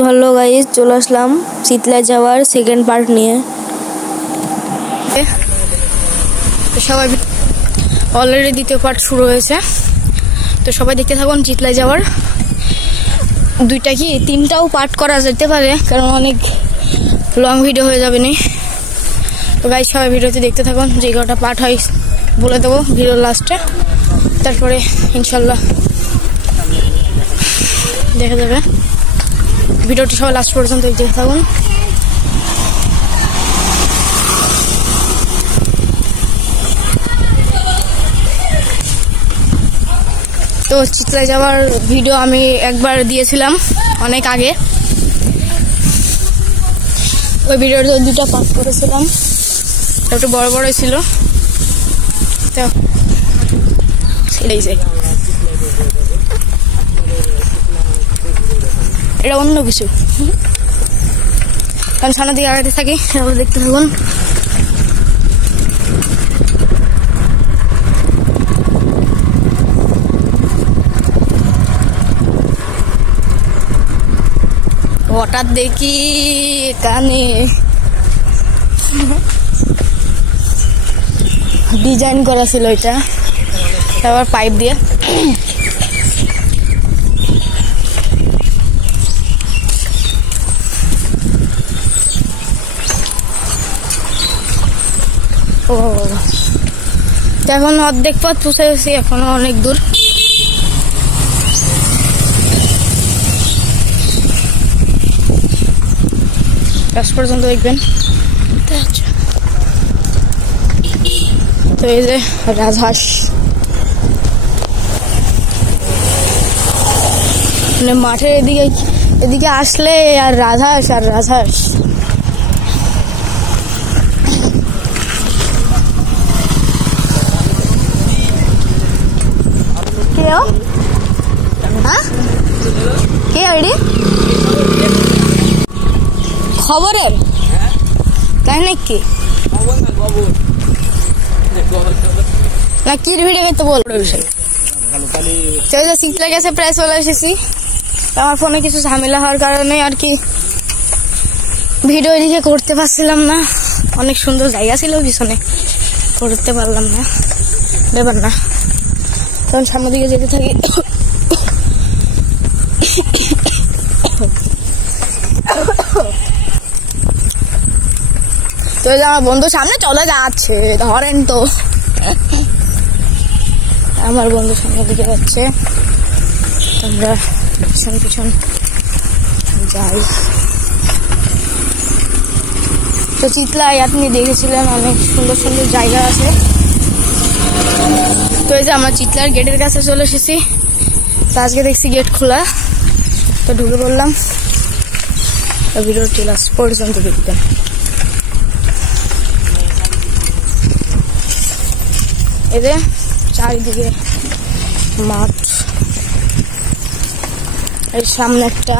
তো hello guys, চলে আসলাম শীতলায় যাওয়ার সেকেন্ড পার্ট নিয়ে। সবাই অলরেডি দ্বিতীয় পার্ট শুরু হয়েছে, তো সবাই দেখতে থাকুন। শীতলায় যাওয়ার দুইটা কি তিনটাও পার্ট করা যেতে পারে, কারণ অনেক লং ভিডিও হয়ে যাবে না। তো গাইস সবাই ভিডিওতে দেখতে থাকুন, যে কটা পার্ট হয় বলে দেবো ভিডিওর লাস্টে, তারপরে ইনশাল্লাহ দেখা যাবে। ভিডিওটি সবাই লাস্ট পর্যন্ত দেখতে থাকুন। তো শীতলায় যাওয়ার ভিডিও আমি একবার দিয়েছিলাম অনেক আগে, ওই ভিডিওতে দুটো পাস করেছিলাম, একটু বড় বড় ছিল। তো সেটাই যে এটা অন্য কিছু, কারণ সামনের দিকে আগাতে থাকি, তারপরে দেখতে থাকুন। হঠাৎ দেখি কানে ডিজাইন করা ছিল, এটা তারপর পাইপ দিয়ে এখন অর্ধেক পথ পৌঁছে গেছি, এখনো অনেক দূর। লাস্ট পর্যন্ত দেখবেন। তো এই যে রাজহাঁস, মানে মাঠের এদিকে আসলে আর রাজহাঁস আর রাজহাঁস। খবরের তাই নাকি না কি ভিডিও করতে বলবো বিষয়। শীতলা গেছে, প্রায় চলে এসেছি। আমার ফোনে কিছু ঝামেলা হওয়ার কারণে আর কি ভিডিও এদিকে করতে পারছিলাম না। অনেক সুন্দর জায়গা ছিল পিছনে, করতে পারলাম না, ব্যাপার না। তখন সামনের দিকে যেতে থাকি। তো আমার বন্ধু সামনে চলে যাচ্ছে, ধরেন তো আমার বন্ধু সামনের দিকে যাচ্ছে, আমরা পিছন পিছন যাই। তো শীতলায় আপনি দেখেছিলেন অনেক সুন্দর সুন্দর জায়গা আছে। তো এই যে আমরা শীতলার গেটের কাছে চলে এসেছি। তো আজকে দেখছি গেট খোলা, তো ঢুকে পড়লাম। ভিডিওটি লাস্ট পর্যন্ত দেখবেন। এদের চারিদিকে মাঠ, এর সামনে একটা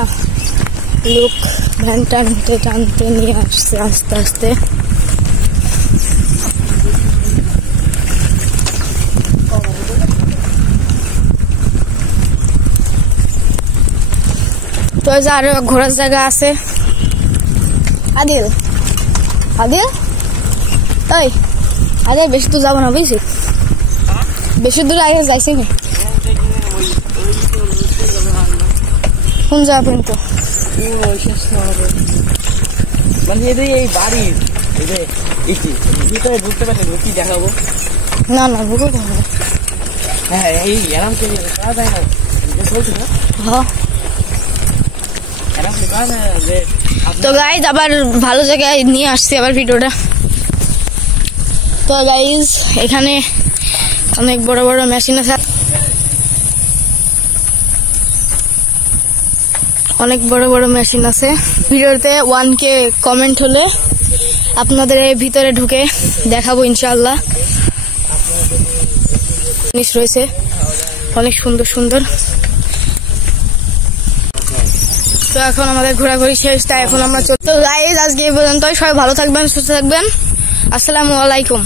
লোক ভ্যান টানতে টানতে নিয়ে আসছে আস্তে আস্তে। তো আরো ঘোরার জায়গা আছে। আদিল আদিল ওই আরে বেশি দূর যাবো না, বুঝছি বেশি দূর আগে যাইছি না। কোন যাওয়া পর্যন্ত দেখাবো না না বুঝতে হবে। তো গাইজ আবার ভালো জায়গায় নিয়ে আসছি আবার ভিডিওটা। তো গাইজ এখানে অনেক বড় বড় মেশিন আছে, অনেক বড় বড় মেশিন আছে। ভিডিওতে 1K কমেন্ট হলে আপনাদের এই ভিতরে ঢুকে দেখাবো ইনশাআল্লাহ। জিনিস রয়েছে অনেক সুন্দর সুন্দর। তো এখন আমাদের ঘোরাঘুরি শেষ, তাই এখন আমরা তো গাইজ আজকে এই পর্যন্তই। সবাই ভালো থাকবেন, সুস্থ থাকবেন। আসসালামু আলাইকুম।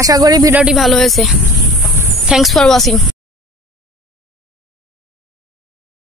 আশা করি ভিডিওটি ভালো হয়েছে। Thanks for watching.